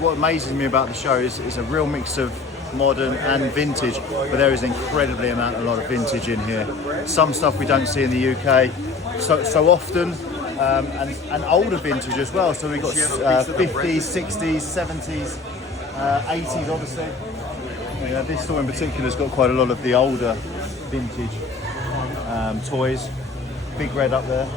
what amazes me about the show is it's a real mix of modern and vintage, but there is an incredibly a lot of vintage in here. Some stuff we don't see in the UK so often, and older vintage as well. So we've got 50s, 60s, 70s, 80s, obviously. You know, this store in particular has got quite a lot of the older vintage toys. Big Red up there.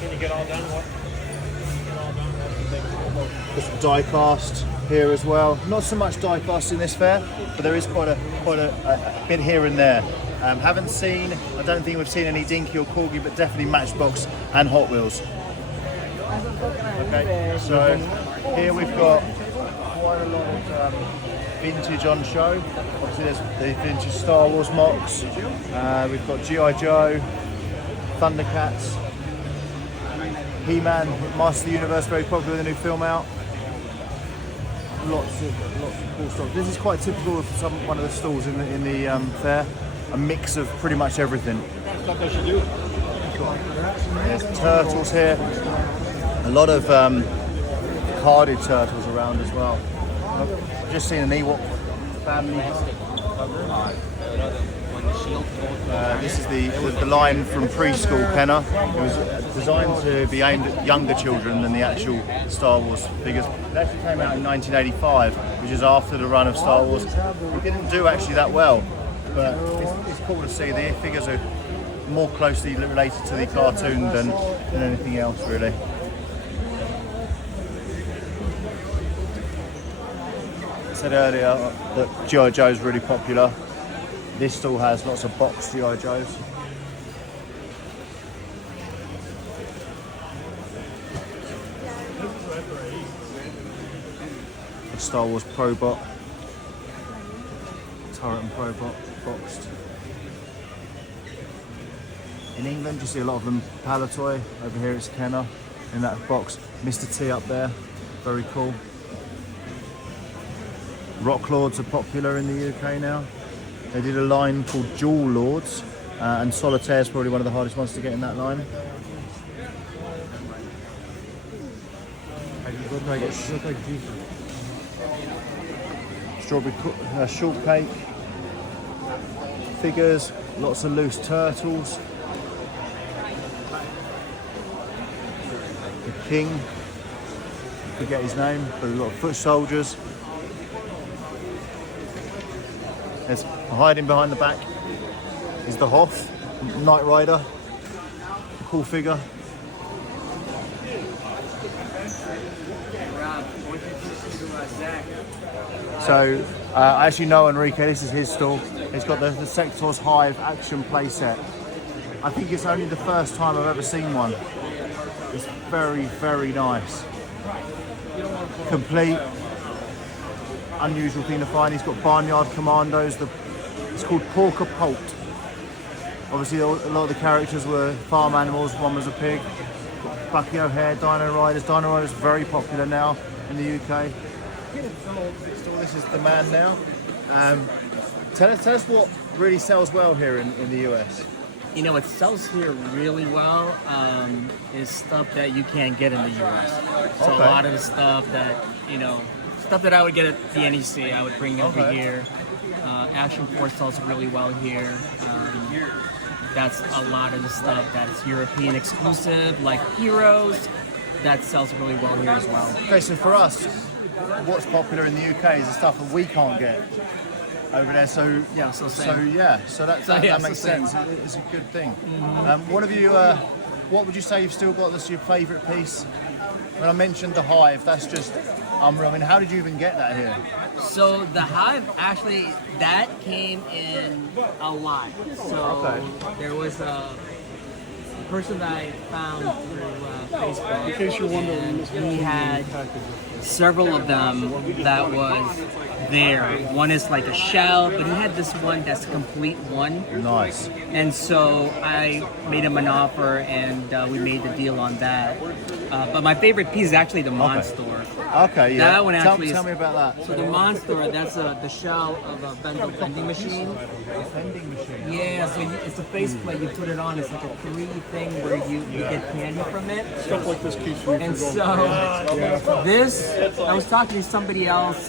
Can you get all done? Got some die cast here as well. Not so much die cast in this fair, but there is quite a bit here and there. I don't think we've seen any Dinky or Corgi, but definitely Matchbox and Hot Wheels. Okay, so here we've got quite a lot of vintage on show. Obviously there's the vintage Star Wars mocks. We've got G.I. Joe, Thundercats, He-Man, Master of the Universe, very popular with the new film out. Lots of cool stuff. This is quite typical of one of the stalls in the fair. A mix of pretty much everything. There's turtles here. A lot of carded turtles around as well. I've just seen an Ewok family. This is the line from preschool Penner. It was designed to be aimed at younger children than the actual Star Wars figures. It actually came out in 1985, which is after the run of Star Wars. It didn't do actually that well, but it's cool to see. The figures are more closely related to the cartoon than anything else, really. I said earlier that G.I. Joe is really popular. This stall has lots of boxed G.I. Joes. The Star Wars Probot. Turret and Probot boxed. In England you see a lot of them Palatoy. Over here it's Kenner in that box. Mr. T up there, very cool. Rock Lords are popular in the UK now. They did a line called Jewel Lords, and Solitaire is probably one of the hardest ones to get in that line. Strawberry shortcake, figures, lots of loose turtles. The King, I forget his name, but a lot of foot soldiers. There's hiding behind the back is the Hoth, Knight Rider, a cool figure. So I actually know Enrique, this is his stall. He's got the Sectaurs Hyve action playset. I think it's only the first time I've ever seen one. It's very, very nice. Complete. Unusual thing to find. He's got Barnyard Commandos. It's called Porker Poult. Obviously, a lot of the characters were farm animals. One was a pig. Got Bucky O'Hare, Dino Riders. Dino Riders very popular now in the UK. This is the man now. Tell us what really sells well here in the US. You know, what sells here really well is stuff that you can't get in the US. So okay. A lot of the stuff that, stuff that I would get at the NEC, I would bring over here. Action Force sells really well here. That's a lot of the stuff that's European exclusive, like Heroes. That sells really well here as well. Okay, so for us, what's popular in the UK is the stuff that we can't get over there. So yeah, so that makes sense. It's a good thing. Mm-hmm. What would you say you've still got that's your favourite piece? When I mentioned the Hyve, that's just unreal. I mean, how did you even get that here? So the Hyve, actually, that came in a lot. So there was a person that I found through Facebook. In case you're wondering, he had several of them that was there. One is like a shell, but he had this one that's a complete one. Nice. And so I made him an offer, and we made the deal on that. But my favorite piece is actually the Monster. Okay, yeah. That one actually tell is- me about that. So the monster, that's the shell of a vending machine. Vending machine. Yeah, so it's a faceplate. You put it on. It's like a 3D thing where you get candy from it. Stuff like this keeps me And from so going. this, I was talking to somebody else.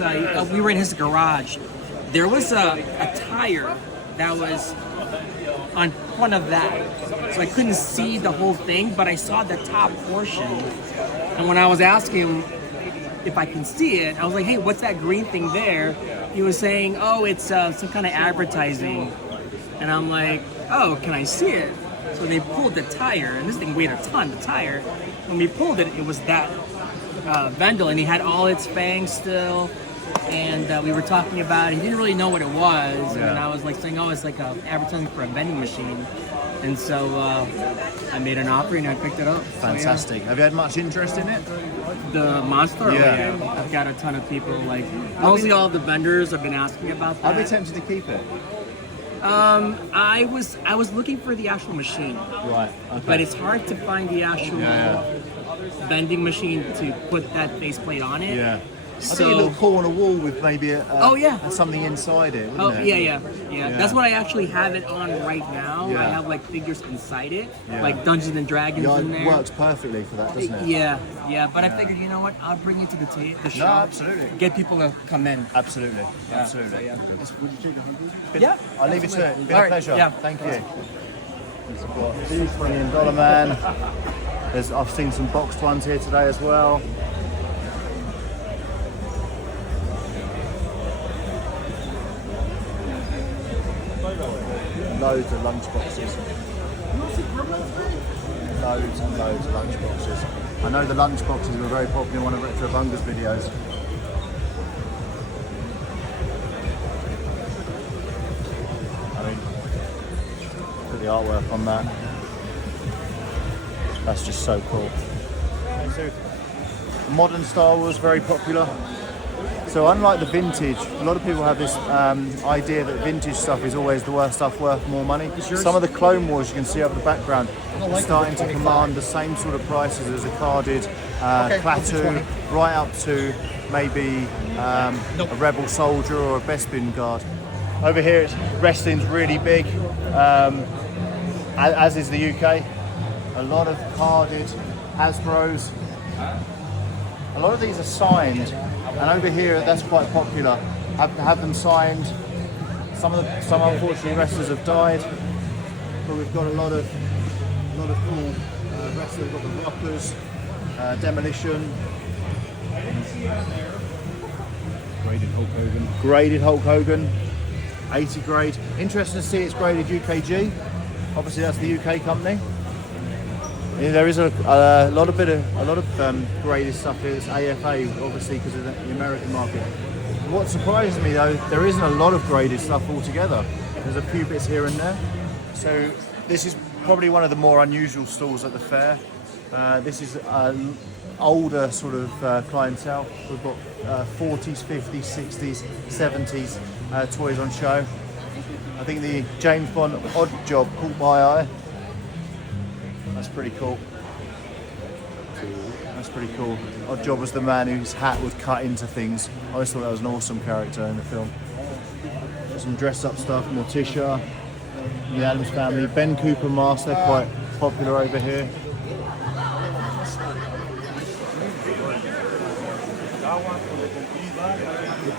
We were in his garage. There was a tire that was on front of that, so I couldn't see the whole thing, but I saw the top portion. And when I was asking him if I can see it, I was like, "Hey, what's that green thing there?" He was saying, "Oh, it's some kind of advertising." And I'm like, "Oh, can I see it?" So they pulled the tire, and this thing weighed a ton. The tire. When we pulled it, it was that Vendel, and he had all its fangs still. And we were talking about it. He didn't really know what it was, and I was like saying, "Oh, it's like a advertising for a vending machine." And so I made an offer and I picked it up. Fantastic. Have you had much interest in it? So, the monster. Yeah. I've got a ton of people. Like mostly all the vendors have been asking about that. I'd be tempted to keep it. I was looking for the actual machine, Right. Okay. but it's hard to find the actual vending machine to put that faceplate on it. Yeah. I So, think it looked cool on a wall with maybe something inside it. Oh Wouldn't it? yeah. That's what I actually have it on right now. Yeah. I have like figures inside it, Yeah. like Dungeons and Dragons Yeah, in it there. works perfectly for that, doesn't it? Yeah. But I figured, you know what? I'll bring you to the show. No, absolutely. Get people to come in. Absolutely. Absolutely. So, yeah. Been- I'll leave it to it. Been All a right, pleasure. yeah. Thank you. We've got $2 million man. I've seen some boxed ones here today as well. Loads of lunch boxes. Loads and loads of lunch boxes. I know the lunch boxes were very popular in one of Retro Bunga's videos. I mean, look at the artwork on that. That's just so cool. Modern Star Wars, very popular. So unlike the vintage, a lot of people have this idea that vintage stuff is always the worst stuff worth more money. Some of the Clone Wars you can see over the background are starting to command the same sort of prices as a carded Klaatu, right up to maybe a Rebel Soldier or a Bespin Guard. Over here, wrestling's really big, as is the UK. A lot of carded Hasbros. A lot of these are signed, and over here that's quite popular. Have them signed. Some unfortunately wrestlers have died, but we've got a lot of cool wrestlers. We've got the Rockers, Demolition, graded Hulk Hogan, 80 grade. Interesting to see it's graded UKG. Obviously that's the UK company. Yeah, there is a lot of graded stuff here. It's AFA, obviously, because of the American market. What surprises me though, there isn't a lot of graded stuff altogether. There's a few bits here and there. So this is probably one of the more unusual stalls at the fair. This is older sort of clientele. We've got 40s, 50s, 60s, 70s toys on show. I think the James Bond Odd Job caught my eye. That's pretty cool. That's pretty cool. Odd Job was the man whose hat would cut into things. I always thought that was an awesome character in the film. Some dress up stuff, Morticia, the Addams Family, Ben Cooper masks, they're quite popular over here.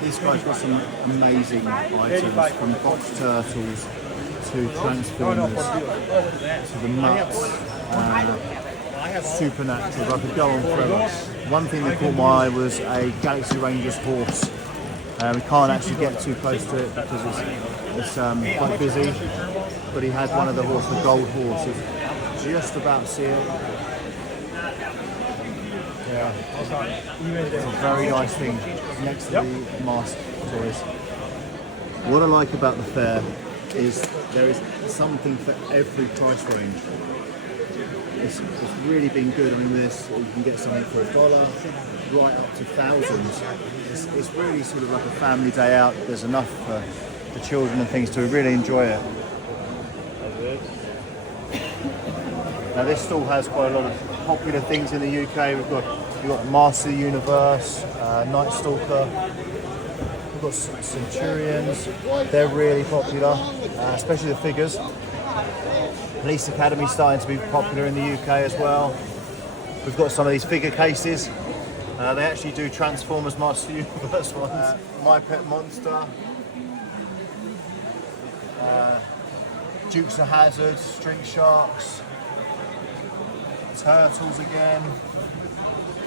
This guy's got some amazing items, from box turtles to Transformers to the Muppets, Supernatural. I could go on forever. One thing that caught my eye was a Galaxy Rangers horse. We can't actually get too close to it because it's quite busy, but he had one of the gold horses. Just about to see it. Yeah, it's a very nice thing next to the mask toys. What I like about the fair is there is something for every price range. It's really been good. I mean, you can get something for $1, right up to thousands. It's really sort of like a family day out. There's enough for the children and things to really enjoy it. Now this stall has quite a lot of popular things in the UK. We've got Master of the Universe, Night Stalker. We've got Centurions. They're really popular, especially the figures. Police Academy starting to be popular in the UK as well. We've got some of these figure cases. They actually do Transformers Master of the Universe ones. My Pet Monster. Dukes of Hazzard, Street Sharks. Turtles again.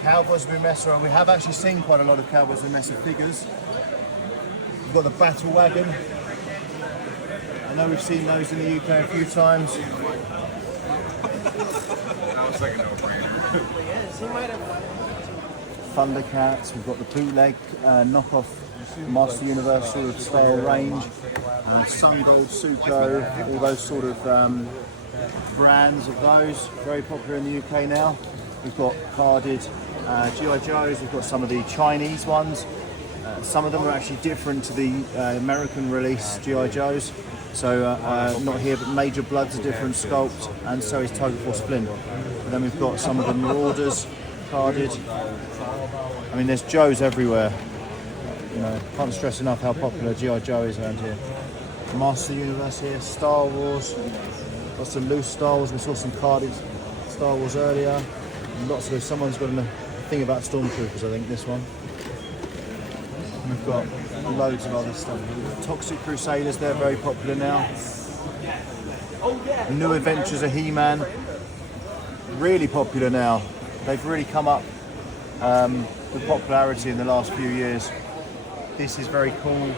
Cowboys with Mesa. We have actually seen quite a lot of Cowboys with Mesa figures. We've got the Battle Wagon. I know we've seen those in the UK a few times. Thundercats, we've got the bootleg knockoff Master Universe sort of style range. Sun Gold, Suco, all those sort of brands of those, very popular in the UK now. We've got carded G.I. Joes, we've got some of the Chinese ones. Some of them are actually different to the American release G.I. Joes. So not here, but Major Blood's a different sculpt, and so is Tiger Force Flint. And then we've got some of the Marauders carded. I mean, there's Joes everywhere. You know, can't stress enough how popular G.I. Joe is around here. Master Universe here, Star Wars. Got some loose Star Wars. We saw some carded Star Wars earlier. And lots of those. Someone's got a thing about Stormtroopers, I think, this one. And we've got loads of other stuff. Toxic Crusaders, they're very popular now. The New Adventures of He-Man, really popular now. They've really come up with popularity in the last few years. This is very cool.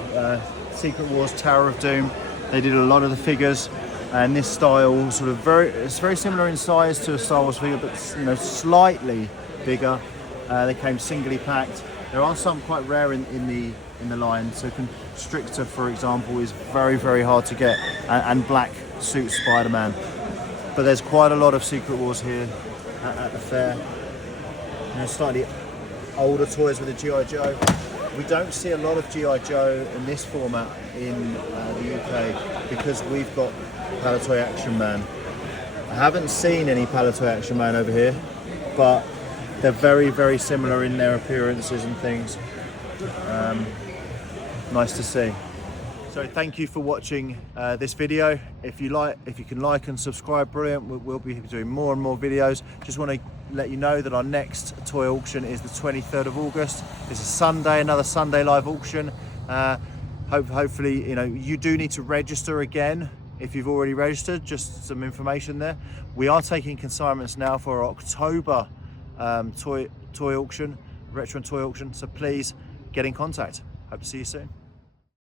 Secret Wars, Tower of Doom. They did a lot of the figures, and this style sort of it's very similar in size to a Star Wars figure, but slightly bigger. They came singly packed. There are some quite rare in the line. So Constrictor, for example, is very hard to get, and black suit Spider-Man. But there's quite a lot of Secret Wars here at the fair. Slightly older toys with a G.I. Joe. We don't see a lot of G.I. Joe in this format in the UK because we've got Palitoy Action Man. I haven't seen any Palitoy Action Man over here, but they're very similar in their appearances and things. Nice to see. So thank you for watching this video. If you can like and subscribe, brilliant. We'll be doing more and more videos. Just want to let you know that our next toy auction is the 23rd of August. It's a Sunday, another Sunday live auction. Hopefully, you do need to register again if you've already registered. Just some information there. We are taking consignments now for our October toy auction, retro and toy auction. So please get in contact. Hope to see you soon.